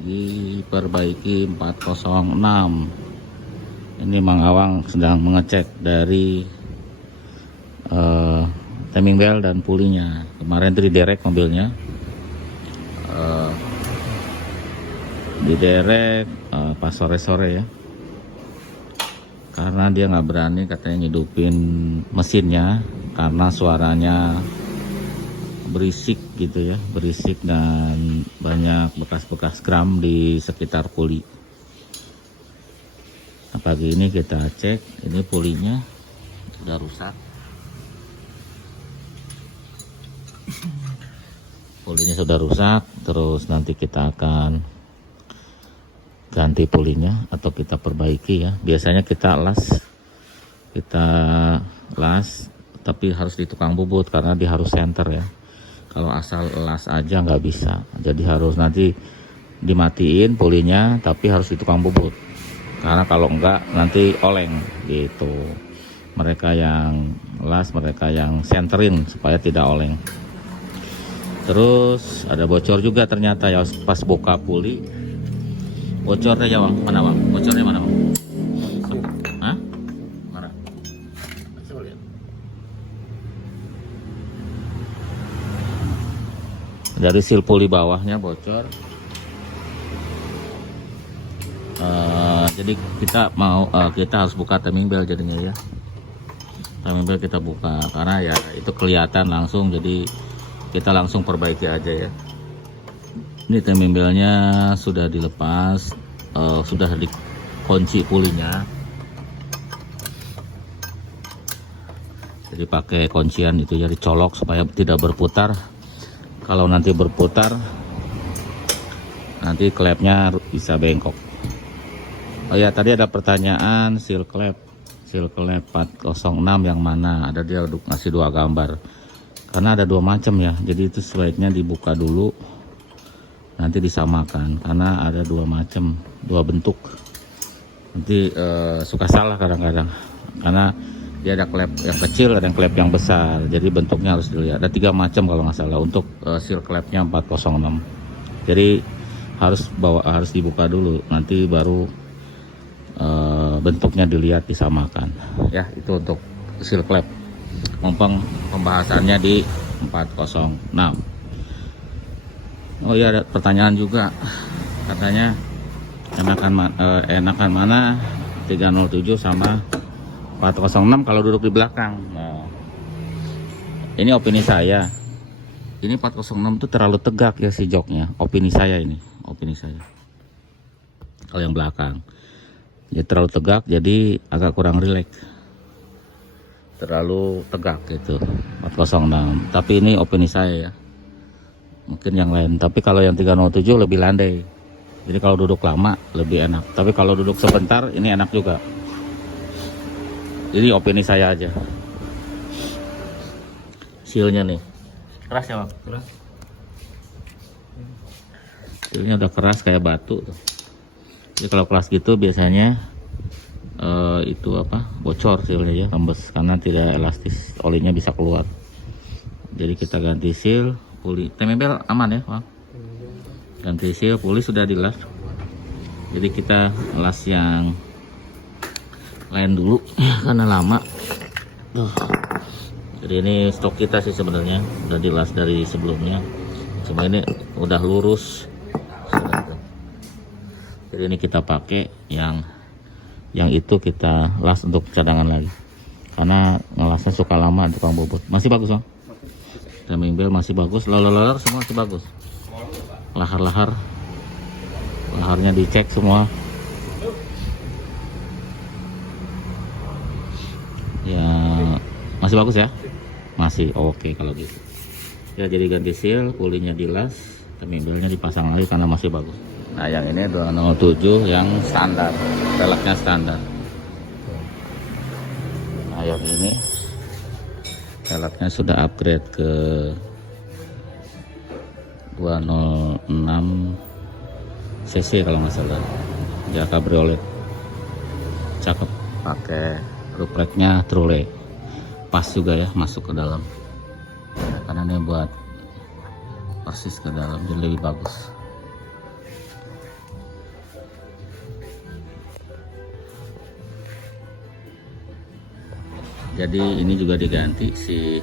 lagi perbaiki 406. Ini Mang Awang sedang mengecek dari timing belt dan pulinya. Kemarin itu diderek mobilnya, diderek pas sore-sore ya, karena dia nggak berani katanya ngidupin mesinnya karena suaranya berisik gitu ya, berisik dan banyak bekas-bekas kram di sekitar puli. Nah, pagi ini kita cek, ini pulinya sudah rusak, pulinya sudah rusak. Terus nanti kita akan ganti pulinya atau kita perbaiki ya. Biasanya kita las tapi harus di tukang bubut karena dia harus center ya. Kalau asal las aja nggak bisa, jadi harus nanti dimatiin pulinya tapi harus di tukang bubut, karena kalau enggak nanti oleng gitu. Mereka yang las, mereka yang senterin supaya tidak oleng. Terus ada bocor juga ternyata ya pas buka puli. Bocornya ya Bang, mana Bang? Bocornya mana Bang? Hah? Mana? Coba lihat. Dari seal puli bawahnya bocor. Jadi kita harus buka timing belt jadinya ya. Timing belt kita buka karena ya itu kelihatan langsung, jadi kita langsung perbaiki aja ya. Ini timing beltnya sudah dilepas, sudah dikunci pulinya. Jadi pakai kuncian itu jadi colok supaya tidak berputar. Kalau nanti berputar, nanti klepnya bisa bengkok. Oh ya, tadi ada pertanyaan seal klep 406 yang mana? Ada, dia ngasih dua gambar. Karena ada dua macam ya, jadi itu sebaiknya dibuka dulu, nanti disamakan. Karena ada dua macam, dua bentuk. Nanti suka salah kadang-kadang. Karena dia ada klep yang kecil, ada yang klep yang besar, jadi bentuknya harus dilihat. Ada tiga macam kalau nggak salah untuk seal klepnya 406. Jadi harus dibuka dulu, nanti baru bentuknya dilihat, disamakan ya. Itu untuk seal klep. Mumpung pembahasannya di 406. Oh iya, ada pertanyaan juga, katanya enakan mana 307 sama 406 kalau duduk di belakang. Nah, ini opini saya. Ini 406 itu terlalu tegak ya si joknya. Opini saya ini, opini saya. Kalau yang belakang, ya terlalu tegak, jadi agak kurang rileks. Terlalu tegak gitu 406. Tapi ini opini saya ya. Mungkin yang lain. Tapi kalau yang 307 lebih landai. Jadi kalau duduk lama lebih enak. Tapi kalau duduk sebentar ini enak juga. Jadi opini saya aja. Sealnya nih keras ya Bang? Keras. Sealnya udah keras kayak batu tuh. Jadi kalau keras gitu biasanya itu bocor sealnya ya, rembes karena tidak elastis, olinya bisa keluar. Jadi kita ganti seal, puli, timing belt aman ya Bang? Ganti seal, puli sudah dilas. Jadi kita las yang lain dulu karena lama. Jadi ini stok kita sih sebenarnya, udah dilas dari sebelumnya, cuma ini udah lurus. Jadi ini kita pakai yang itu kita las untuk cadangan lagi, karena ngelasnya suka lama tukang bobot. Masih bagus Bang, timing belt masih bagus, lalar semua masih bagus. Laharnya dicek semua ya, masih bagus ya, masih oke kalau gitu ya. Jadi ganti seal, pulinya dilas, timing beltnya dipasang lagi karena masih bagus. Nah yang ini 207 yang standar, velgnya standar. Nah yang ini velgnya sudah upgrade ke 206 cc kalau nggak salah ya, cabriolet. Cakep, pakai rupleknya trule, pas juga ya masuk ke dalam, karena ini buat persis ke dalam jadi lebih bagus. Jadi ini juga diganti si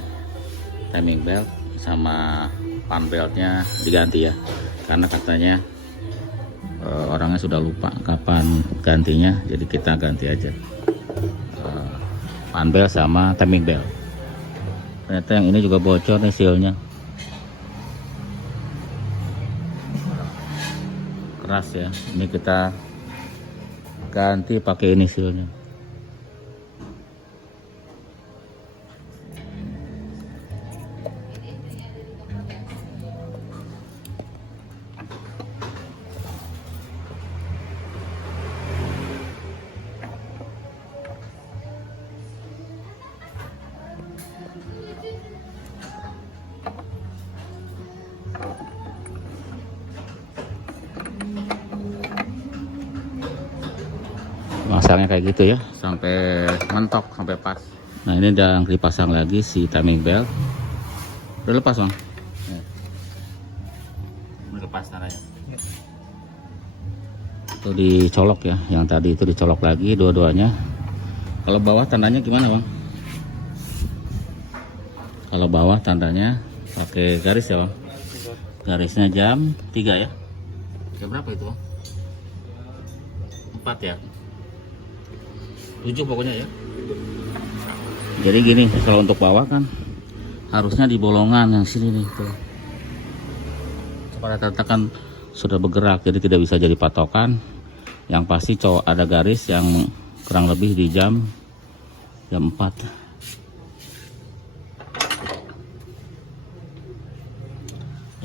timing belt sama pan beltnya diganti ya, karena katanya orangnya sudah lupa kapan gantinya, jadi kita ganti aja pan belt sama timing belt. Ternyata yang ini juga bocor nih sealnya, keras ya. Ini kita ganti pakai ini sealnya. Masangnya kayak gitu ya, sampai mentok, sampai pas. Nah ini udah dipasang lagi si timing belt. Udah lepas bang? Ya. Udah lepas tanahnya. Itu dicolok ya, yang tadi itu dicolok lagi dua-duanya. Kalau bawah tandanya gimana bang? Kalau bawah tandanya pakai garis ya bang? Garisnya jam 3 ya? Jam berapa itu bang? 4 ya? 7 pokoknya ya. Jadi gini, kalau untuk bawah kan harusnya di bolongan yang sini nih tuh. Pada ternyata kan sudah bergerak, jadi tidak bisa jadi patokan. Yang pasti cowok ada garis yang kurang lebih di jam 4.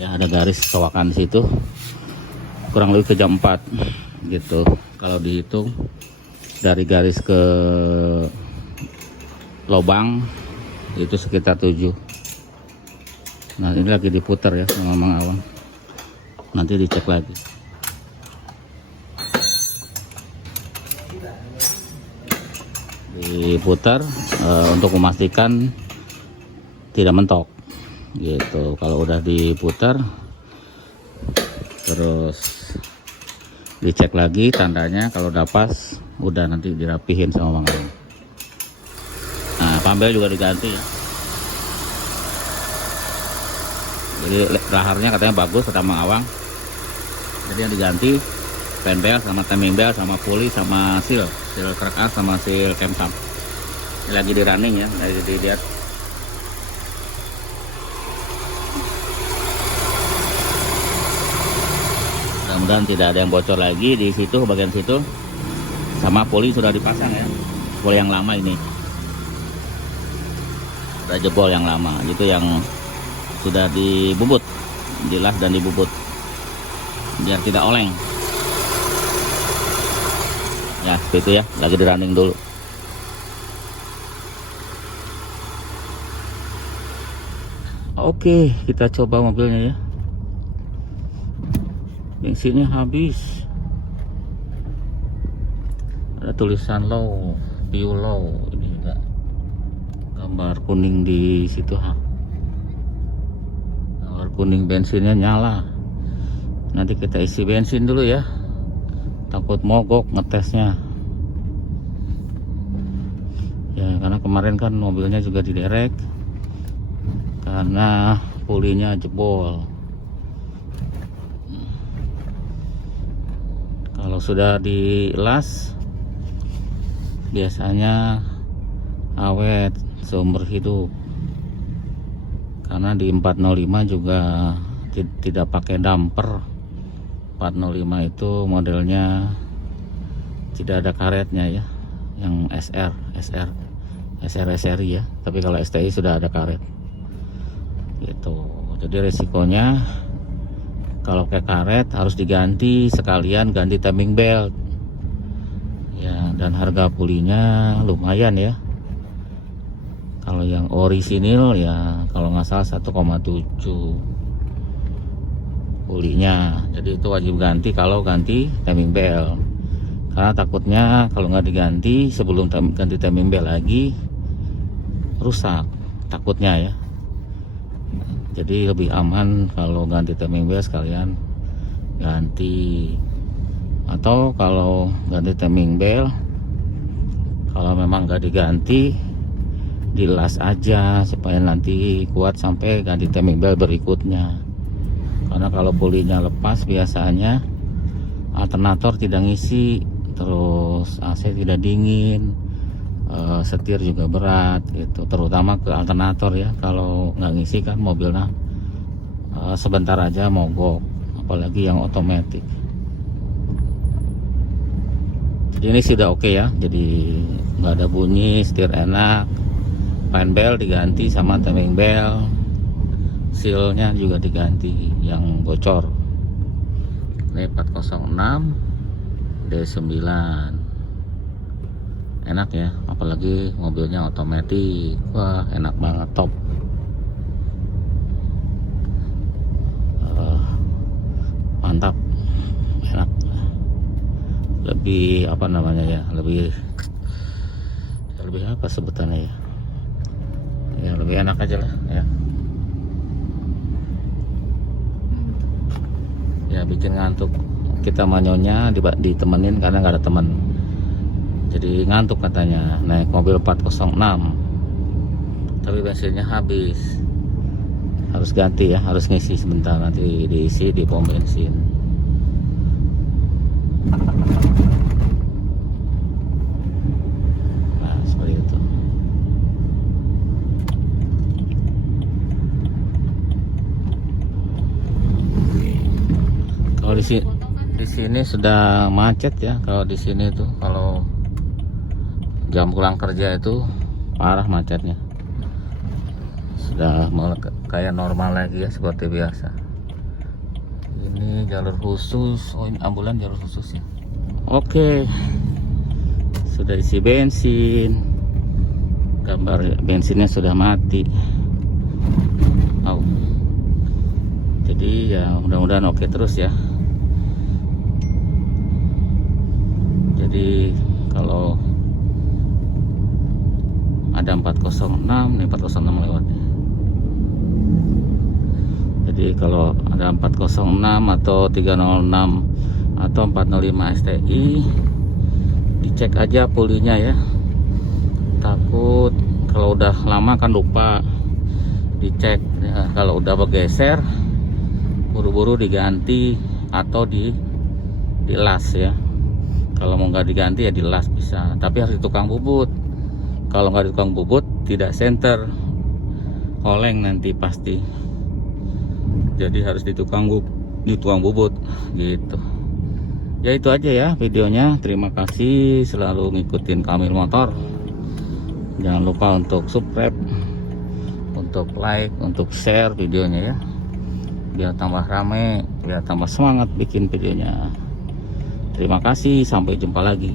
Ya ada garis cowakan di situ, kurang lebih ke jam 4 gitu. Kalau dihitung dari garis ke lubang itu sekitar 7. Nah ini lagi diputar ya sama Mang Awang, nanti dicek lagi. Diputar untuk memastikan tidak mentok gitu. Kalau udah diputar terus dicek lagi tandanya, kalau udah pas udah nanti dirapihin sama Mang Awang. Nah pambel juga diganti ya, jadi laharnya katanya bagus kata Mang Awang, jadi yang diganti fan belt sama timing belt sama puli sama seal crack as sama seal cam cam. Ini lagi di running ya, dari dilihat. Mudah-mudahan tidak ada yang bocor lagi di situ, bagian situ. Sama poli sudah dipasang ya, poli yang lama ini udah jebol, yang lama itu yang sudah dibubut, dilas dan dibubut biar tidak oleng ya, seperti itu ya. Lagi di running dulu. Oke, kita coba mobilnya ya. Bensinnya habis. Ada tulisan low, fuel low. Ini enggak, gambar kuning di situ. Gambar kuning bensinnya nyala. Nanti kita isi bensin dulu ya. Takut mogok ngetesnya. Ya karena kemarin kan mobilnya juga diderek karena pulinya jebol. Kalau sudah dilas biasanya awet seumur hidup, karena di 405 juga tidak pakai damper. 405 itu modelnya tidak ada karetnya ya, yang SR ya, tapi kalau STI sudah ada karet gitu. Jadi resikonya kalau pakai karet harus diganti sekalian ganti timing belt ya, dan harga pulinya lumayan ya. Kalau yang orisinil ya kalau nggak salah 1,7 pulinya, jadi itu wajib ganti kalau ganti timing belt, karena takutnya kalau nggak diganti sebelum ganti timing belt lagi rusak takutnya ya. Jadi lebih aman kalau ganti timing belt sekalian ganti, atau kalau ganti timing belt kalau memang nggak diganti dilas aja supaya nanti kuat sampai ganti timing belt berikutnya. Karena kalau pulinya lepas biasanya alternator tidak ngisi, terus AC tidak dingin, setir juga berat gitu, terutama ke alternator ya. Kalau nggak ngisi kan mobilnya sebentar aja mogok, apalagi yang otomatis. Ini sudah oke ya, jadi nggak ada bunyi, setir enak, fan belt diganti sama timing belt, sealnya juga diganti yang bocor. Ini 406 D9, enak ya, apalagi mobilnya otomatis. Wah, enak banget, top. Mantap, enak, lebih apa namanya ya, lebih apa sebutannya ya, lebih enak aja lah ya, bikin ngantuk. Kita manyonya ditemenin karena nggak ada teman, jadi ngantuk katanya naik mobil 406, tapi bensinnya habis, harus ganti ya, harus ngisi sebentar, nanti diisi di pom bensin. Nah, seperti itu. Kalau di sini sudah macet ya. Kalau di sini tuh kalau jam pulang kerja itu parah macetnya. Sudah kayak normal lagi ya, seperti biasa. Ini jalur khusus. Oh, ini ambulan jalur khusus ya. Oke, sudah isi bensin, gambar bensinnya sudah mati. Oh, jadi ya mudah-mudahan oke terus ya. Jadi kalau ada 406 nih, 406 lewat. Jadi kalau ada 406 atau 306 atau 405 STI, dicek aja pulinya ya. Takut kalau udah lama kan lupa, dicek ya. Kalau udah bergeser buru-buru diganti atau dilas ya. Kalau mau nggak diganti ya dilas bisa, tapi harus di tukang bubut. Kalau nggak di tukang bubut tidak senter, oleng nanti pasti. Jadi harus di tukang bubut gitu. Ya itu aja ya videonya. Terima kasih selalu ngikutin Kamil Motor. Jangan lupa untuk subscribe, untuk like, untuk share videonya ya, biar tambah rame, biar tambah semangat bikin videonya. Terima kasih, sampai jumpa lagi.